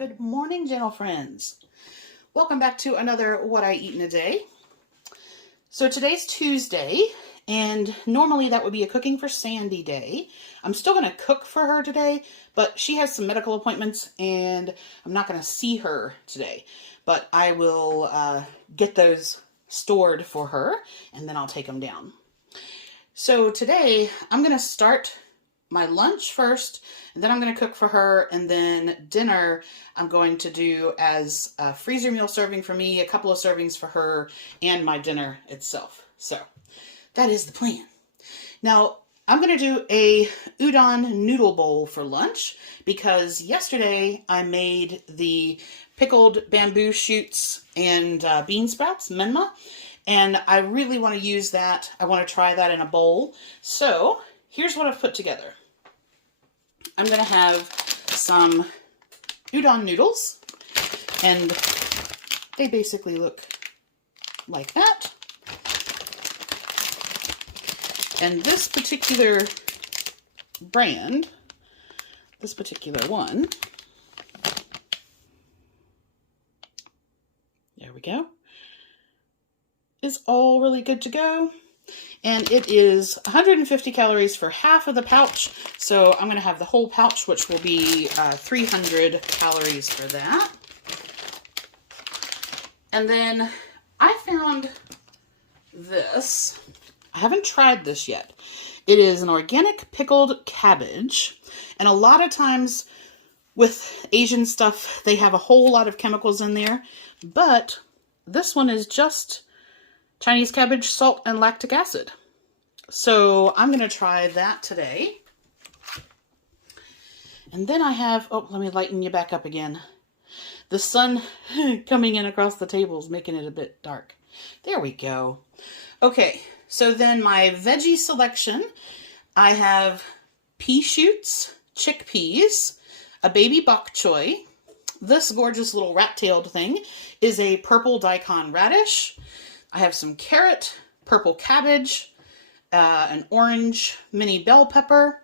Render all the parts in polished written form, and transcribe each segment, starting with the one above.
Good morning, gentle friends. Welcome back to another What I Eat in a Day. So today's Tuesday, and normally that would be a cooking for Sandy day. I'm still going to cook for her today, but she has some medical appointments, and I'm not going to see her today. But I will get those stored for her, and then I'll take them down. So today, I'm going to start my lunch first, and then I'm going to cook for her, and then dinner I'm going to do as a freezer meal serving for me, a couple of servings for her, and my dinner itself. So that is the plan. Now I'm going to do a Udon Noodle Bowl for lunch because yesterday I made the pickled bamboo shoots and bean sprouts, Menma, and I really want to use that. I want to try that in a bowl. So here's what I've put together. I'm going to have some udon noodles, and they basically look like that. And this particular brand, this particular one, there we go, is all really good to go. And it is 150 calories for half of the pouch. So I'm going to have the whole pouch, which will be 300 calories for that. And then I found this. I haven't tried this yet. It is an organic pickled cabbage. And a lot of times with Asian stuff, they have a whole lot of chemicals in there. But this one is just Chinese cabbage, salt, and lactic acid. So I'm going to try that today. And then I have, oh, let me lighten you back up again. The sun coming in across the table is making it a bit dark. There we go. Okay, so then my veggie selection, I have pea shoots, chickpeas, a baby bok choy. This gorgeous little rat-tailed thing is a purple Daikon radish. I have some carrot, purple cabbage, an orange mini bell pepper,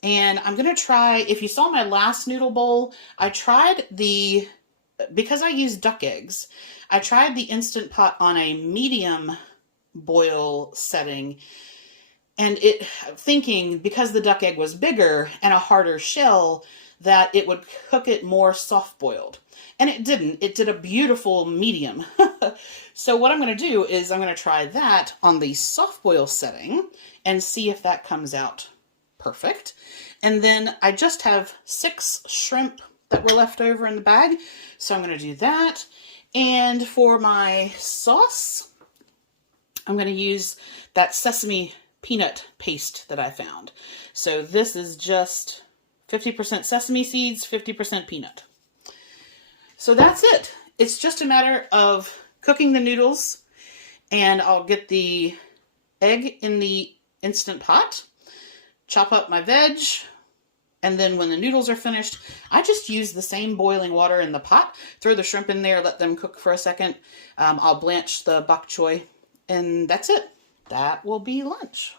and I'm going to try, if you saw my last noodle bowl, I tried because I used duck eggs, I tried the Instant Pot on a medium boil setting, and thinking because the duck egg was bigger and a harder shell, that it would cook it more soft-boiled. And it didn't. It did a beautiful medium. So what I'm going to do is I'm going to try that on the soft boil setting and see if that comes out perfect. And then I just have 6 shrimp that were left over in the bag. So I'm going to do that. And for my sauce, I'm going to use that sesame peanut paste that I found. So this is just 50% sesame seeds, 50% peanut. So that's it. It's just a matter of cooking the noodles, and I'll get the egg in the Instant Pot, chop up my veg, and then when the noodles are finished, I just use the same boiling water in the pot, throw the shrimp in there, let them cook for a second. I'll blanch the bok choy, and that's it. That will be lunch.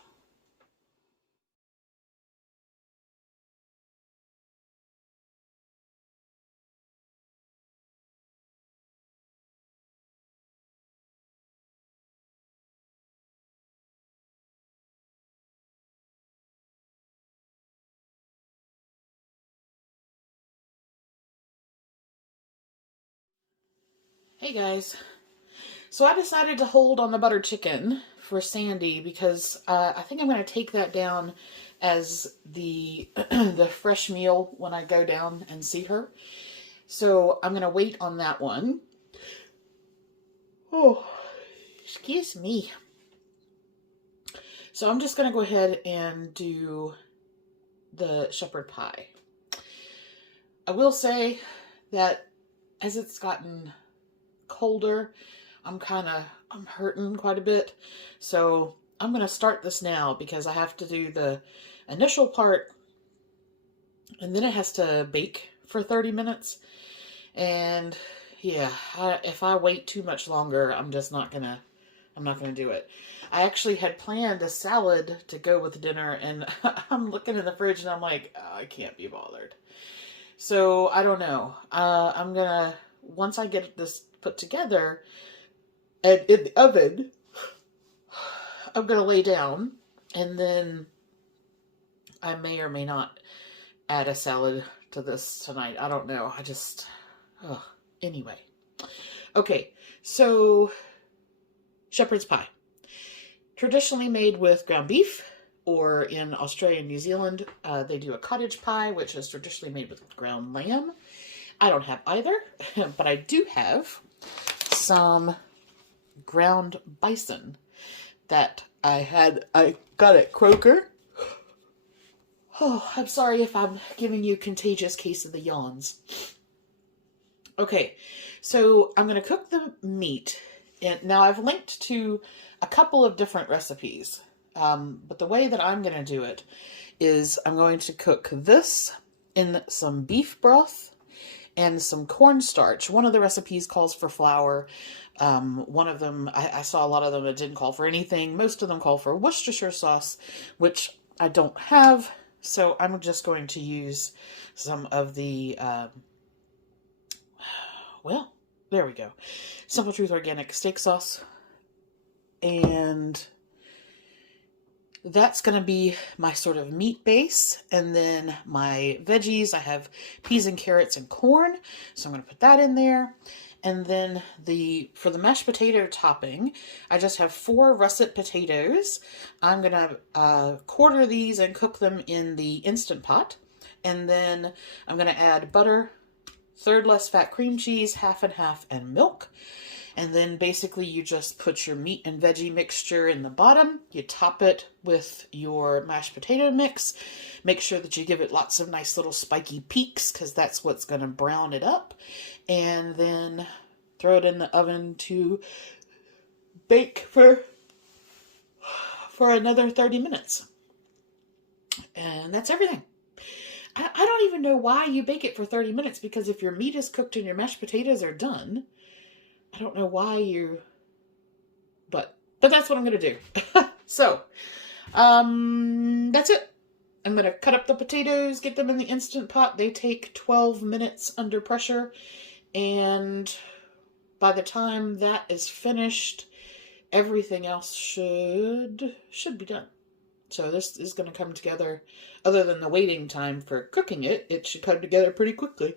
Hey guys, so I decided to hold on the butter chicken for Sandy because I think I'm going to take that down as the the fresh meal when I go down and see her. So I'm going to wait on that one. Oh, excuse me. So I'm just going to go ahead and do the shepherd pie. I will say that as it's gotten colder, I'm hurting quite a bit. So I'm going to start this now because I have to do the initial part and then it has to bake for 30 minutes. And yeah, if I wait too much longer, I'm not going to do it. I actually had planned a salad to go with dinner, and I'm looking in the fridge and I'm like, oh, I can't be bothered. So I don't know. I'm gonna, once I get this put together and in the oven, I'm gonna lay down, and then I may or may not add a salad to this tonight. I don't know. I just, ugh. Anyway. Okay, so shepherd's pie. Traditionally made with ground beef, or in Australia and New Zealand, they do a cottage pie, which is traditionally made with ground lamb. I don't have either, but I do have some ground bison that I got at Kroger. Oh, I'm sorry if I'm giving you a contagious case of the yawns. Okay, so I'm going to cook the meat. And now I've linked to a couple of different recipes, but the way that I'm going to do it is I'm going to cook this in some beef broth and some cornstarch. One of the recipes calls for flour. One of them, I saw a lot of them that didn't call for anything. Most of them call for Worcestershire sauce, which I don't have. So I'm just going to use some of the, well, there we go. Simple Truth Organic steak sauce. And that's going to be my sort of meat base. And then my veggies, I have peas and carrots and corn. So I'm going to put that in there. And then for the mashed potato topping, I just have 4 russet potatoes. I'm going to quarter these and cook them in the Instant Pot. And then I'm going to add butter, 1/3 less fat cream cheese, half and half, and milk. And then basically you just put your meat and veggie mixture in the bottom. You top it with your mashed potato mix. Make sure that you give it lots of nice little spiky peaks, because that's what's going to brown it up. And then throw it in the oven to bake for another 30 minutes. And that's everything. I don't even know why you bake it for 30 minutes, because if your meat is cooked and your mashed potatoes are done, I don't know why but that's what I'm going to do. So, that's it. I'm going to cut up the potatoes, get them in the Instant Pot. They take 12 minutes under pressure. And by the time that is finished, everything else should be done. So this is going to come together, other than the waiting time for cooking it, it should come together pretty quickly.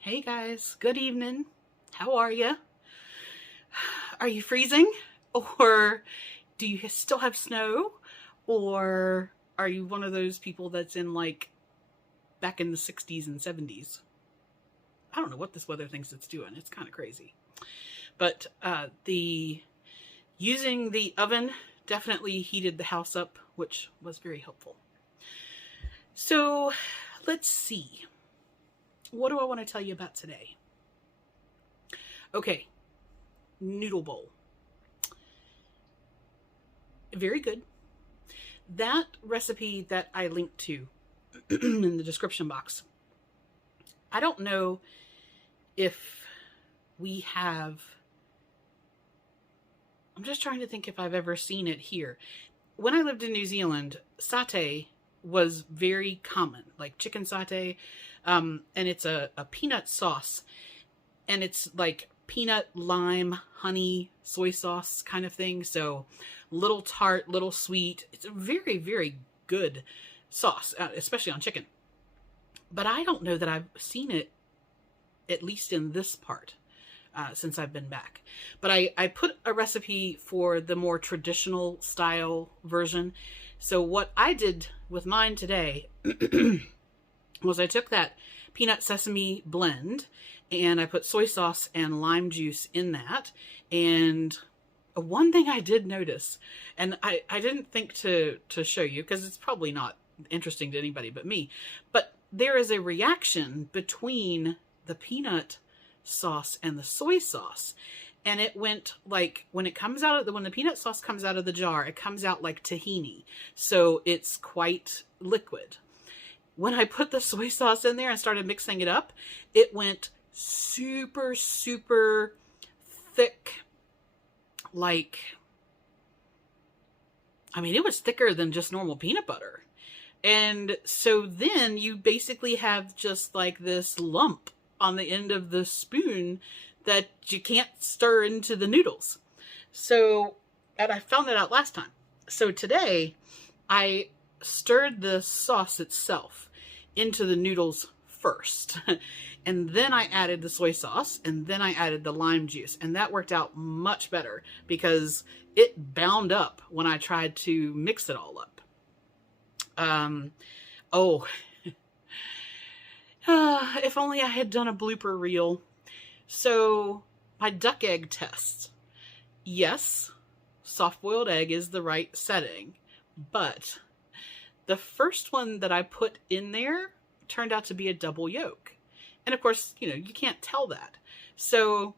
Hey guys, good evening. How are you? Are you freezing? Or do you still have snow? Or are you one of those people that's in like back in the 60s and 70s? I don't know what this weather thinks it's doing. It's kind of crazy. But using the oven definitely heated the house up, which was very helpful. So let's see. What do I want to tell you about today? Okay, Noodle Bowl. Very good. That recipe that I linked to in the description box, I don't know if we have, I'm just trying to think if I've ever seen it here. When I lived in New Zealand, satay was very common, like chicken satay, and it's a peanut sauce, and it's like peanut, lime, honey, soy sauce kind of thing. So little tart, little sweet. It's a very, very good sauce, especially on chicken. but I don't know that I've seen it, at least in this part, since I've been back. But I put a recipe for the more traditional style version. So what I did with mine today was I took that peanut sesame blend and I put soy sauce and lime juice in that. And one thing I did notice, and I didn't think to show you because it's probably not interesting to anybody but me, but there is a reaction between the peanut sauce and the soy sauce. And it went like, when it comes out of the, when the peanut sauce comes out of the jar, it comes out like tahini. So it's quite liquid. When I put the soy sauce in there and started mixing it up, it went super, super thick. Like, I mean, it was thicker than just normal peanut butter. And so then you basically have just like this lump on the end of the spoon that you can't stir into the noodles. So, and I found that out last time. So today I stirred the sauce itself into the noodles first. And then I added the soy sauce, and then I added the lime juice. And that worked out much better because it bound up when I tried to mix it all up. If only I had done a blooper reel. So, my duck egg test. Yes, soft-boiled egg is the right setting, but the first one that I put in there turned out to be a double yolk. And of course, you know, you can't tell that. So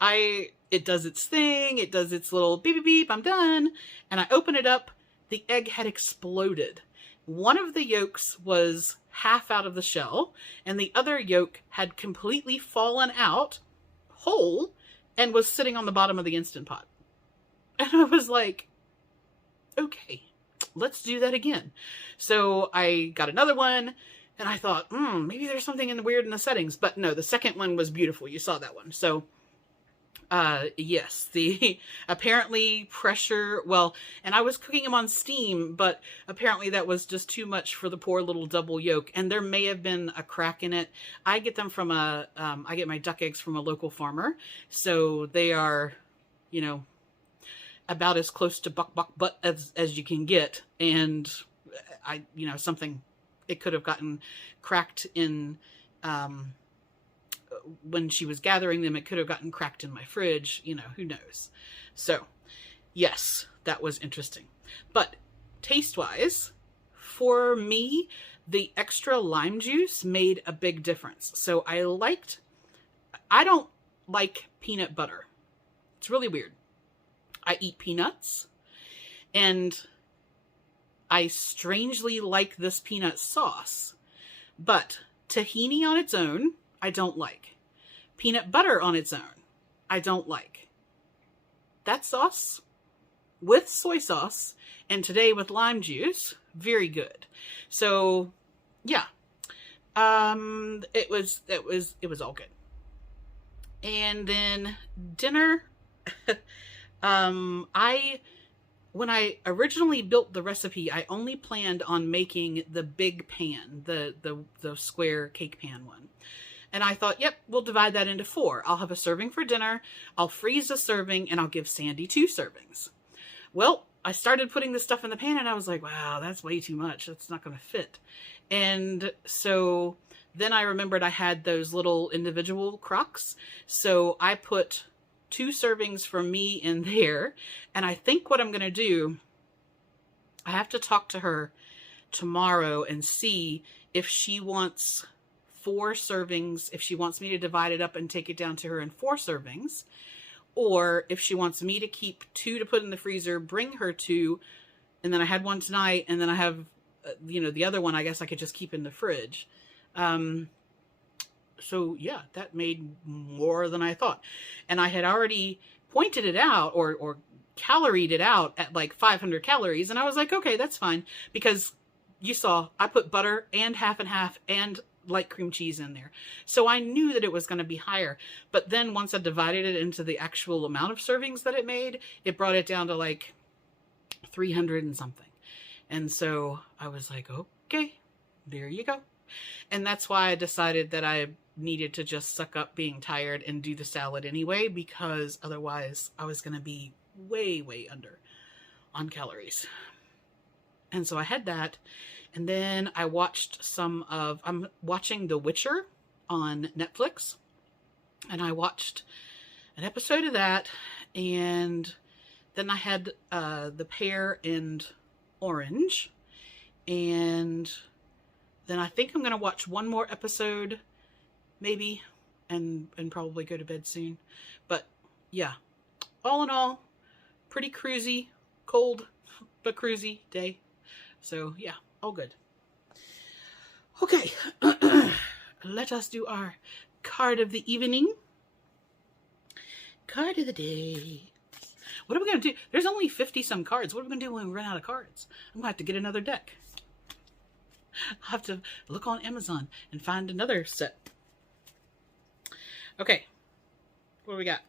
it does its thing. It does its little beep, beep, beep, I'm done. And I open it up. The egg had exploded. One of the yolks was half out of the shell, and the other yolk had completely fallen out whole and was sitting on the bottom of the Instant Pot. And I was like, okay, let's do that again. So I got another one, and I thought, maybe there's something weird in the settings. But no, the second one was beautiful. You saw that one. So, yes, the apparently pressure, well, and I was cooking them on steam, but apparently that was just too much for the poor little double yolk. And there may have been a crack in it. I get them from I get my duck eggs from a local farmer. So they are, you know, about as close to buck butt as you can get. And something, it could have gotten cracked in, when she was gathering them, it could have gotten cracked in my fridge, you know, who knows. So yes, that was interesting. But taste-wise, for me, the extra lime juice made a big difference. So I don't like peanut butter. It's really weird. I eat peanuts, and I strangely like this peanut sauce, but tahini on its own, I don't like. Peanut butter on its own, I don't like. That sauce with soy sauce, and today with lime juice, very good. So, yeah, it was all good. And then dinner, when I originally built the recipe, I only planned on making the big pan, the square cake pan one. And I thought, yep, we'll divide that into 4. I'll have a serving for dinner, I'll freeze a serving, and I'll give Sandy 2 servings. Well, I started putting this stuff in the pan, and I was like, wow, that's way too much. That's not going to fit. And so then I remembered I had those little individual crocs. So I put 2 servings for me in there. And I think what I'm going to do, I have to talk to her tomorrow and see if she wants 4 servings, if she wants me to divide it up and take it down to her in 4 servings, or if she wants me to keep 2 to put in the freezer, bring her 2, and then I had 1 tonight, and then I have, the other one I guess I could just keep in the fridge. So yeah, that made more than I thought. And I had already pointed it out or caloried it out at like 500 calories. And I was like, okay, that's fine. Because you saw I put butter and half and half and light cream cheese in there. So I knew that it was going to be higher. But then once I divided it into the actual amount of servings that it made, it brought it down to like 300 and something. And so I was like, okay, there you go. And that's why I decided that I needed to just suck up being tired and do the salad anyway, because otherwise I was going to be way, way under on calories. And so I had that. And then I watched I'm watching The Witcher on Netflix. And I watched an episode of that. And then I had the pear and orange. And then I think I'm going to watch one more episode, maybe, and probably go to bed soon. But yeah, all in all, pretty cruisy, cold, but cruisy day. So yeah, all good. Okay, let us do our card of the evening. Card of the day. What are we going to do? There's only 50 some cards. What are we going to do when we run out of cards? I'm going to have to get another deck. I'll have to look on Amazon and find another set. Okay. What do we got?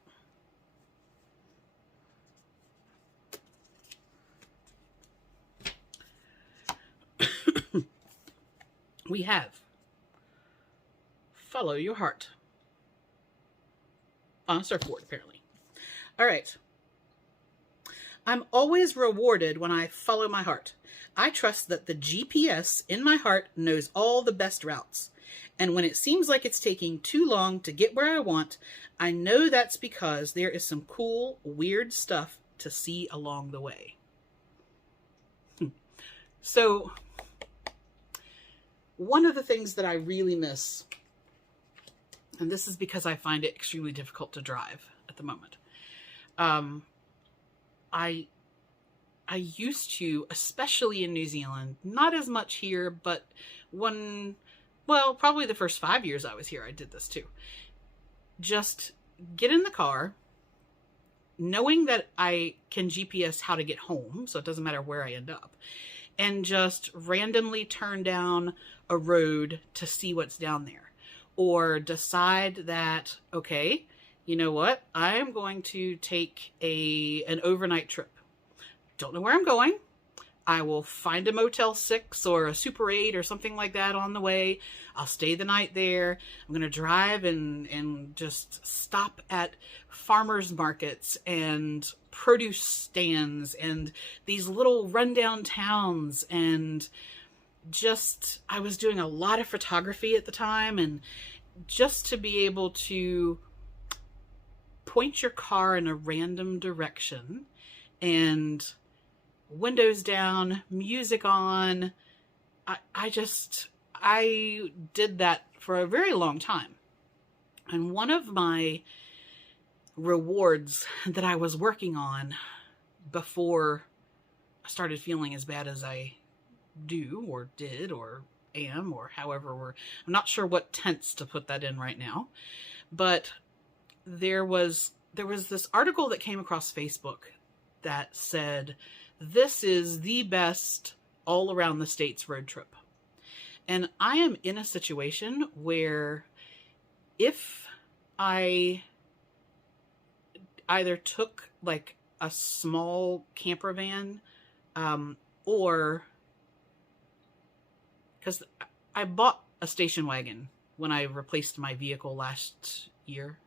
We have Follow Your Heart. On a surfboard, apparently. All right. I'm always rewarded when I follow my heart. I trust that the GPS in my heart knows all the best routes. And when it seems like it's taking too long to get where I want, I know that's because there is some cool, weird stuff to see along the way. So, one of the things that I really miss, and this is because I find it extremely difficult to drive at the moment, I used to, especially in New Zealand, not as much here, but probably the first 5 years I was here, I did this too. Just get in the car, knowing that I can GPS how to get home, so it doesn't matter where I end up, and just randomly turn down a road to see what's down there. Or decide that, okay, you know what? I am going to take an overnight trip. Don't know where I'm going. I will find a Motel 6 or a Super 8 or something like that on the way. I'll stay the night there. I'm going to drive and just stop at farmers markets and produce stands and these little rundown towns. And just, I was doing a lot of photography at the time, and just to be able to point your car in a random direction and windows down, music on. I did that for a very long time. And one of my rewards that I was working on before I started feeling as bad as I do or did or am, or however I'm not sure what tense to put that in right now, but there was this article that came across Facebook that said, this is the best all around the States road trip. And I am in a situation where if I either took like a small camper van, or because I bought a station wagon when I replaced my vehicle last year.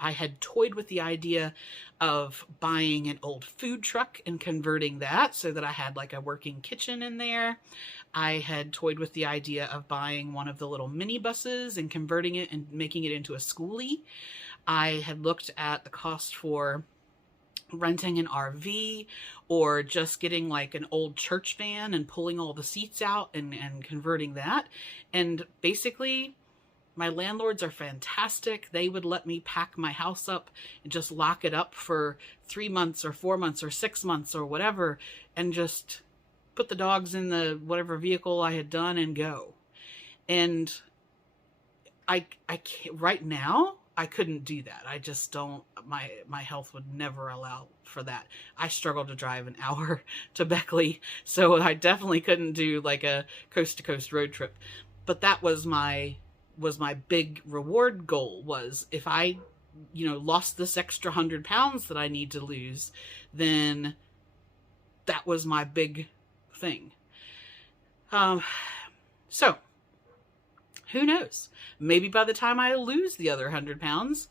I had toyed with the idea of buying an old food truck and converting that so that I had like a working kitchen in there. I had toyed with the idea of buying one of the little mini buses and converting it and making it into a schoolie. I had looked at the cost for renting an RV or just getting like an old church van and pulling all the seats out and converting that. And basically, my landlords are fantastic. They would let me pack my house up and just lock it up for 3 months or 4 months or 6 months or whatever, and just put the dogs in the whatever vehicle I had done and go. And I can't, right now, I couldn't do that. I just don't, my health would never allow for that. I struggle to drive an hour to Beckley, so I definitely couldn't do like a coast to coast road trip. But that was my big reward goal, was if I, lost this extra 100 pounds that I need to lose, then that was my big thing. So who knows? Maybe by the time I lose the other 100 pounds,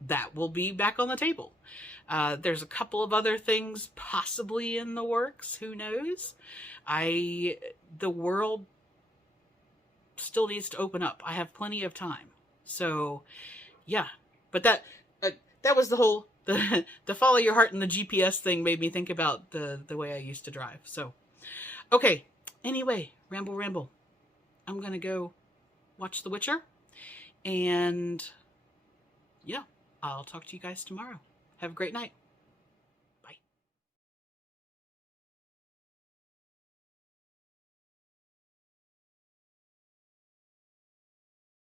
that will be back on the table. There's a couple of other things possibly in the works. Who knows? The world still needs to open up. I have plenty of time. So, yeah. But that was the whole the follow your heart and the GPS thing made me think about the way I used to drive. So, okay. Anyway, ramble. I'm gonna go watch The Witcher, and yeah, I'll talk to you guys tomorrow. Have a great night.